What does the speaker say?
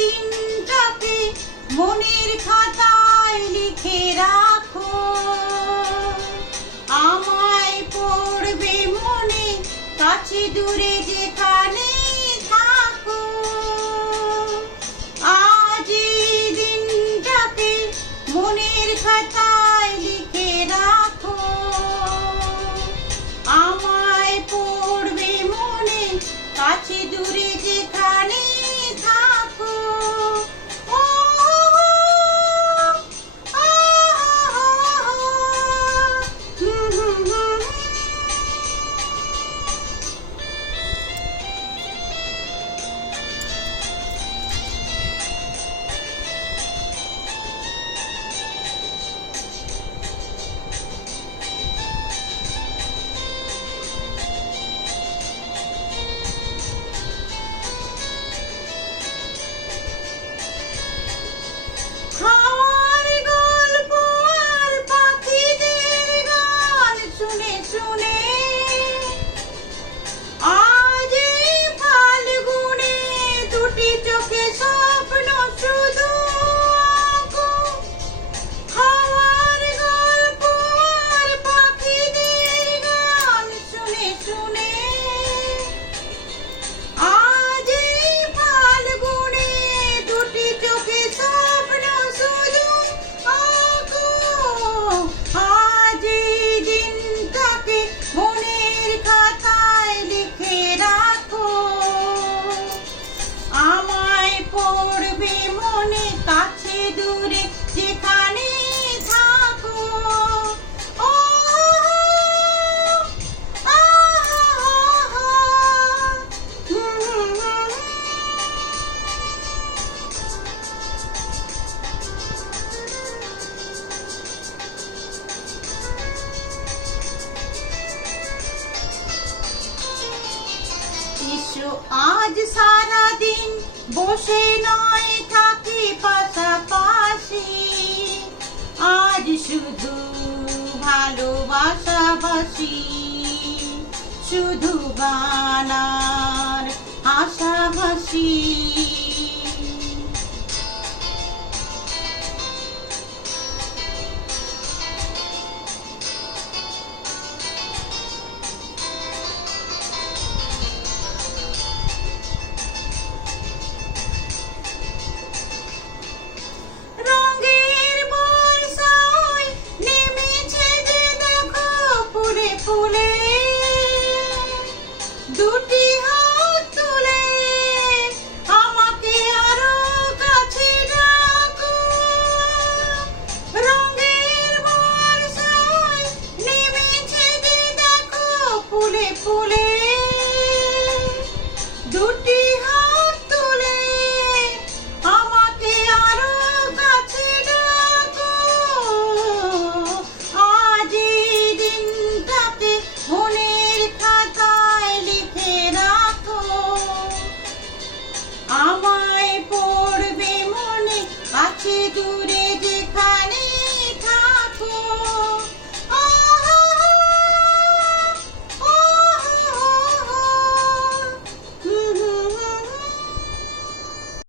দিনটাকে মনের খাতায় লিখে রাখো, আমায় পড়বে মনে কাছে দূরে যেখানে থাকো। আজ এই দিনটাকে মনের খাতায় লিখে রাখো, আমায় পড়বে মনে কাছে দূরে যেখানে থাকো। পড়বে মনে কাছে দূরে যেখানে থাকো। এসো আজ সারা দিন বসে নয় থাকি পাশাপাশি, আজ শুধু ভালোবাসাবাসি, শুধু গানার আশাবাসি। দুটি হাত তুলে আমাকে আরো কাছে ডাকো, রঙের বর্ষায় নেমেছে যে দেখো ফুলে ফুলে। দুটি হাত তুলে আমাকে আরো কাছে ডাকো, আজ এই দিনটাকে মনের খাতায় লিখে রাখো, আমায় পড়বে মনে কাছে দূরে